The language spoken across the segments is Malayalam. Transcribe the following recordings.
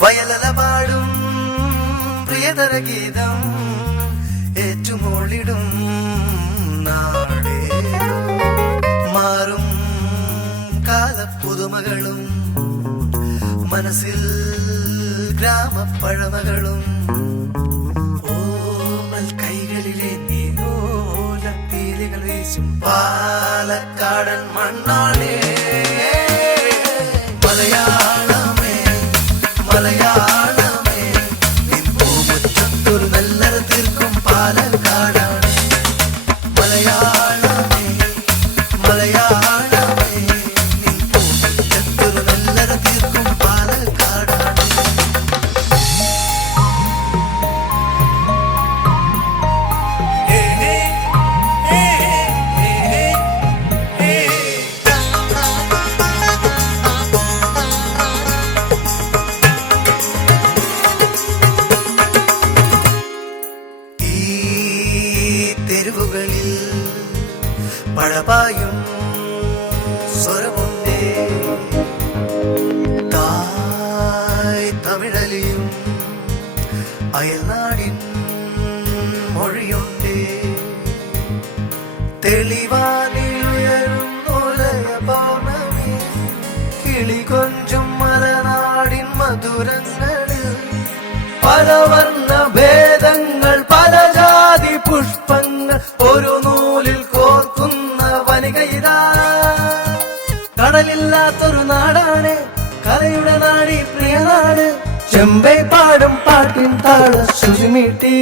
വയലല പാടും പ്രിയതര ഗീതം ഏറ്റുമോളിടും നാടേ മാറും കാലപ്പുതുമകളും മനസ്സിൽ ഗ്രാമപ്പഴമകളും ഓമൽ കൈകളിലെ നീലോലപ്പീലികൾ വീശും പാലക്കാടൻ മണ്ണാണേ മലയാളമേ മലയാളമേ നിൻ പൂമുറ്റത്തൊരു നല്ലര തീർക്കും പാലക്കാടാണ് മലയാളമേ മലയാളമേ നിൻ പൂമുറ്റത്തൊരു നല്ലര തീർക്കും പാലക്കാടാണ് തെരുവുകളിൽ പഴപായും സ്വരമുണ്ടേ തായ് തമിഴലിയും അയൽനാടിൻ മൊഴിയുണ്ടേ തെളിവാനിലുയരും പൗർണമി കിളി കൊഞ്ചും മലനാടിൻ മധുരങ്ങളിൽ പലവർണ്ണ ഭേദങ്ങൾ പല ജാതി പുഷ്പങ്ങൾ ഒരു നൂലിൽ കോർക്കുന്ന വനികയിതാ കടലില്ലാത്തൊരു നാടാണ് കലയുടെ നാടി പ്രിയനാട് ചെമ്പൈ പാടും പാട്ടിൻ താള ശുചിമീട്ടി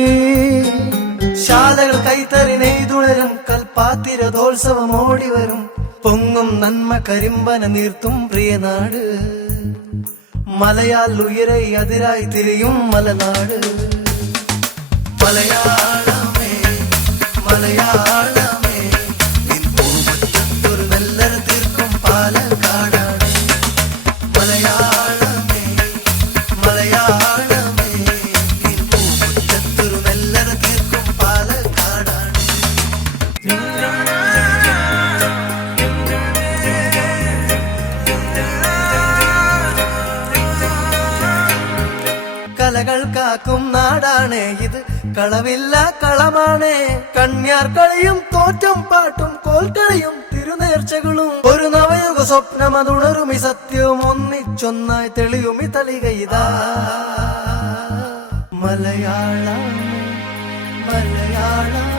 ശാലകൾ കൈത്തറി നെയ്തുണരും കൽപ്പാത്തിരഥോത്സവം ഓടിവരും പൊങ്ങും നന്മ കരിമ്പന നീർത്തും പ്രിയനാട് മലയാൽ ഉയരെ അതിരായി തിരിയും മലനാട് മലയാളമേ മലയാളമേ നിൻ പൂമുറ്റത്തൊരു നല്ലര തീർക്കും പാലക്കാടാണ് മലയാളമേ മലയാളമേ നിൻ പൂമുറ്റത്തൊരു നല്ലര തീർക്കും പാലക്കാടാണ് കലകൾ കാക്കും നാടാണ് ഇത് കളവില്ല കളമാണ് കണ്യാർ കളിയും തോറ്റം പാട്ടും കോൽക്കളിയും തിരുനേർച്ചകളും ഒരു നവയുഗ സ്വപ്നം അതുണരും ഈ സത്യവും ഒന്നിച്ചൊന്നായി തെളിയും ഈ തളികയിതാ മലയാളം മലയാളം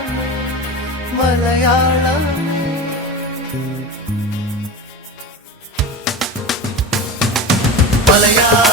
മലയാളം മലയാളം